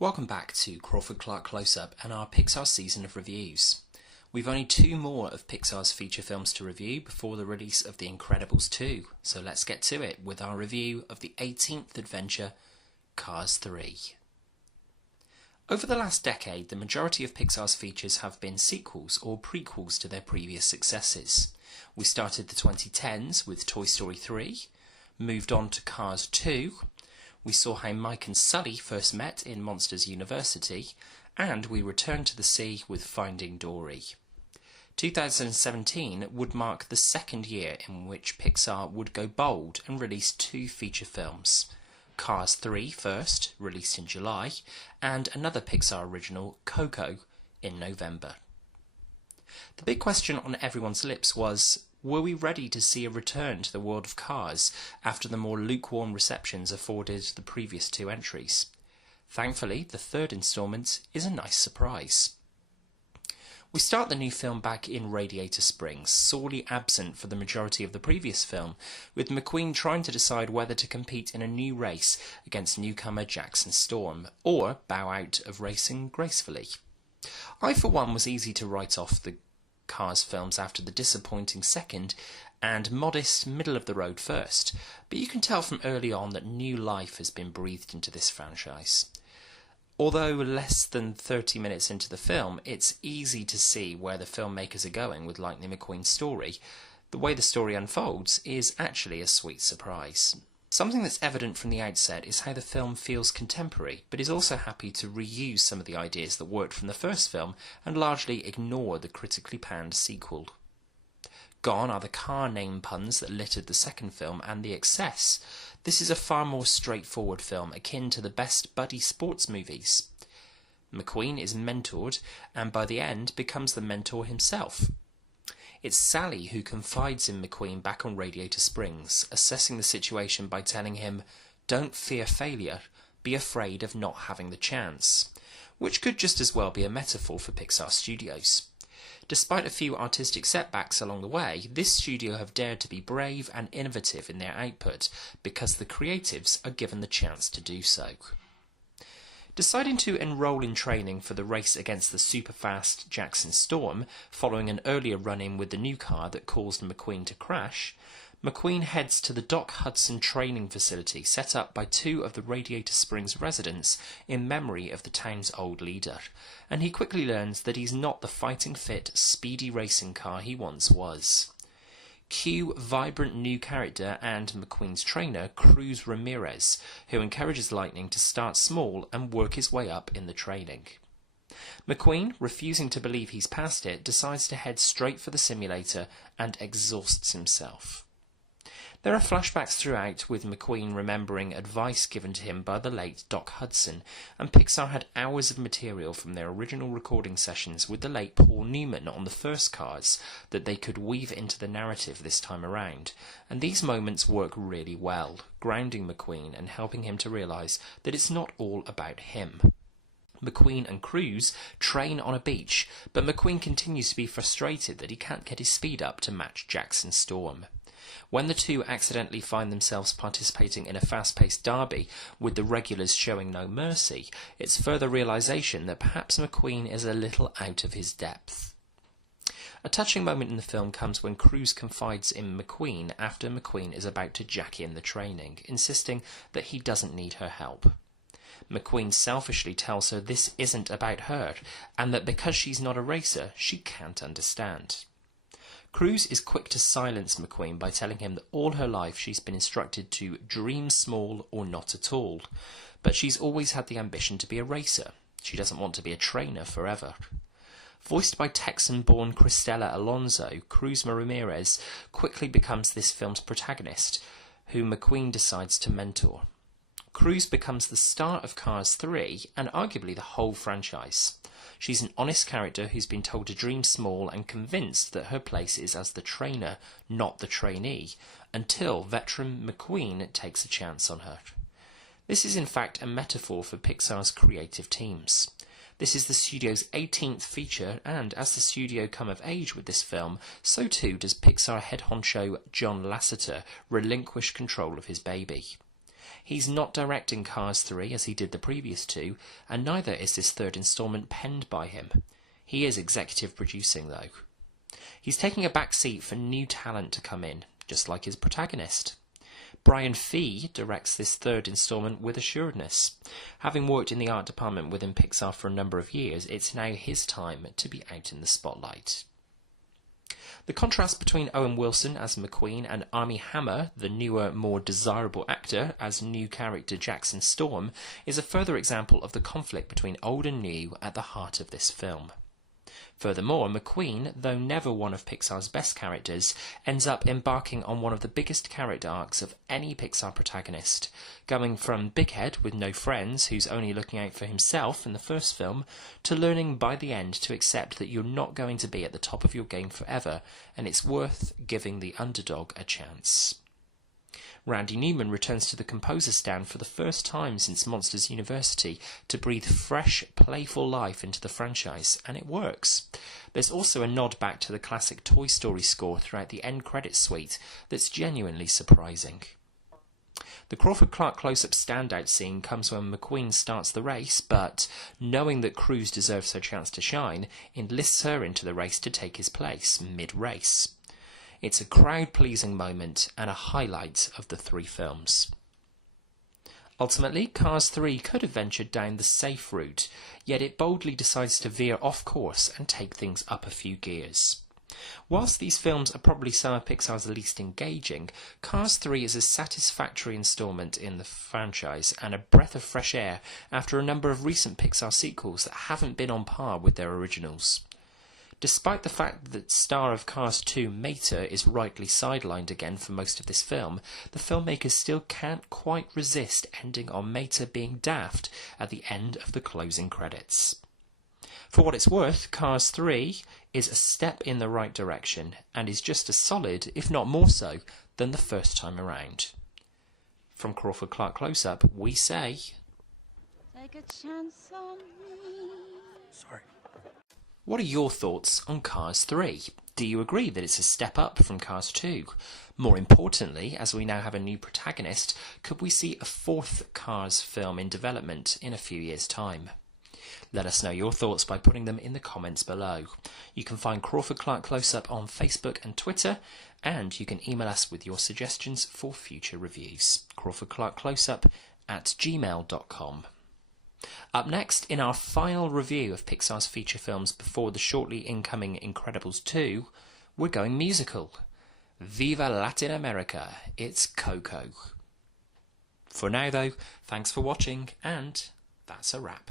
Welcome back to Crawford-Clark Close-Up and our Pixar season of reviews. We've only two more of Pixar's feature films to review before the release of The Incredibles 2, so let's get to it with our review of the 18th adventure, Cars 3. Over the last decade, the majority of Pixar's features have been sequels or prequels to their previous successes. We started the 2010s with Toy Story 3, moved on to Cars 2, we saw how Mike and Sully first met in Monsters University, and we returned to the sea with Finding Dory. 2017 would mark the second year in which Pixar would go bold and release two feature films. Cars 3 first, released in July, and another Pixar original, Coco, in November. The big question on everyone's lips was, were we ready to see a return to the world of Cars after the more lukewarm receptions afforded the previous two entries? Thankfully, the third instalment is a nice surprise. We start the new film back in Radiator Springs, sorely absent for the majority of the previous film, with McQueen trying to decide whether to compete in a new race against newcomer Jackson Storm, or bow out of racing gracefully. I, for one, was easy to write off the Cars films after the disappointing second and modest middle-of-the-road first, but you can tell from early on that new life has been breathed into this franchise. Although less than 30 minutes into the film, it's easy to see where the filmmakers are going with Lightning McQueen's story. The way the story unfolds is actually a sweet surprise. Something that's evident from the outset is how the film feels contemporary, but is also happy to reuse some of the ideas that worked from the first film and largely ignore the critically panned sequel. Gone are the car name puns that littered the second film and the excess. This is a far more straightforward film, akin to the best buddy sports movies. McQueen is mentored, and by the end becomes the mentor himself. It's Sally who confides in McQueen back on Radiator Springs, assessing the situation by telling him, "Don't fear failure, be afraid of not having the chance," which could just as well be a metaphor for Pixar Studios. Despite a few artistic setbacks along the way, this studio have dared to be brave and innovative in their output because the creatives are given the chance to do so. Deciding to enroll in training for the race against the super-fast Jackson Storm, following an earlier run-in with the new car that caused McQueen to crash, McQueen heads to the Doc Hudson Training facility set up by two of the Radiator Springs residents in memory of the town's old leader, and he quickly learns that he's not the fighting-fit, speedy racing car he once was. Cue vibrant new character and McQueen's trainer, Cruz Ramirez, who encourages Lightning to start small and work his way up in the training. McQueen, refusing to believe he's passed it, decides to head straight for the simulator and exhausts himself. There are flashbacks throughout, with McQueen remembering advice given to him by the late Doc Hudson, and Pixar had hours of material from their original recording sessions with the late Paul Newman on the first Cars that they could weave into the narrative this time around, and these moments work really well, grounding McQueen and helping him to realise that it's not all about him. McQueen and Cruz train on a beach, but McQueen continues to be frustrated that he can't get his speed up to match Jackson Storm. When the two accidentally find themselves participating in a fast-paced derby with the regulars showing no mercy, it's further realisation that perhaps McQueen is a little out of his depth. A touching moment in the film comes when Cruz confides in McQueen after McQueen is about to jack in the training, insisting that he doesn't need her help. McQueen selfishly tells her this isn't about her, and that because she's not a racer, she can't understand. Cruz is quick to silence McQueen by telling him that all her life she's been instructed to dream small or not at all, but she's always had the ambition to be a racer. She doesn't want to be a trainer forever. Voiced by Texan-born Cristela Alonso, Cruz Ramirez quickly becomes this film's protagonist, who McQueen decides to mentor. Cruz becomes the star of Cars 3 and arguably the whole franchise. She's an honest character who's been told to dream small and convinced that her place is as the trainer, not the trainee, until veteran McQueen takes a chance on her. This is in fact a metaphor for Pixar's creative teams. This is the studio's 18th feature, and as the studio come of age with this film, so too does Pixar head honcho John Lasseter relinquish control of his baby. He's not directing Cars 3 as he did the previous two, and neither is this third instalment penned by him. He is executive producing, though. He's taking a back seat for new talent to come in, just like his protagonist. Brian Fee directs this third instalment with assuredness. Having worked in the art department within Pixar for a number of years, it's now his time to be out in the spotlight. The contrast between Owen Wilson as McQueen and Armie Hammer, the newer, more desirable actor, as new character Jackson Storm, is a further example of the conflict between old and new at the heart of this film. Furthermore, McQueen, though never one of Pixar's best characters, ends up embarking on one of the biggest character arcs of any Pixar protagonist, going from big head with no friends who's only looking out for himself in the first film, to learning by the end to accept that you're not going to be at the top of your game forever, and it's worth giving the underdog a chance. Randy Newman returns to the composer stand for the first time since Monsters University to breathe fresh, playful life into the franchise, and it works. There's also a nod back to the classic Toy Story score throughout the end credits suite that's genuinely surprising. The Crawford-Clark close-up standout scene comes when McQueen starts the race, but, knowing that Cruz deserves her chance to shine, enlists her into the race to take his place, mid-race. It's a crowd-pleasing moment and a highlight of the three films. Ultimately, Cars 3 could have ventured down the safe route, yet it boldly decides to veer off course and take things up a few gears. Whilst these films are probably some of Pixar's least engaging, Cars 3 is a satisfactory instalment in the franchise and a breath of fresh air after a number of recent Pixar sequels that haven't been on par with their originals. Despite the fact that star of Cars 2 Mater is rightly sidelined again for most of this film, the filmmakers still can't quite resist ending on Mater being daft at the end of the closing credits. For what it's worth, Cars 3 is a step in the right direction and is just as solid, if not more so, than the first time around. From Crawford-Clark Close-Up, we say... Take a chance on me. Sorry. What are your thoughts on Cars 3? Do you agree that it's a step up from Cars 2? More importantly, as we now have a new protagonist, could we see a fourth Cars film in development in a few years' time? Let us know your thoughts by putting them in the comments below. You can find Crawford-Clark Close-Up on Facebook and Twitter, and you can email us with your suggestions for future reviews. crawfordclarkcloseup@gmail.com. Up next, in our final review of Pixar's feature films before the shortly incoming Incredibles 2, we're going musical. Viva Latin America, it's Coco. For now though, thanks for watching, and that's a wrap.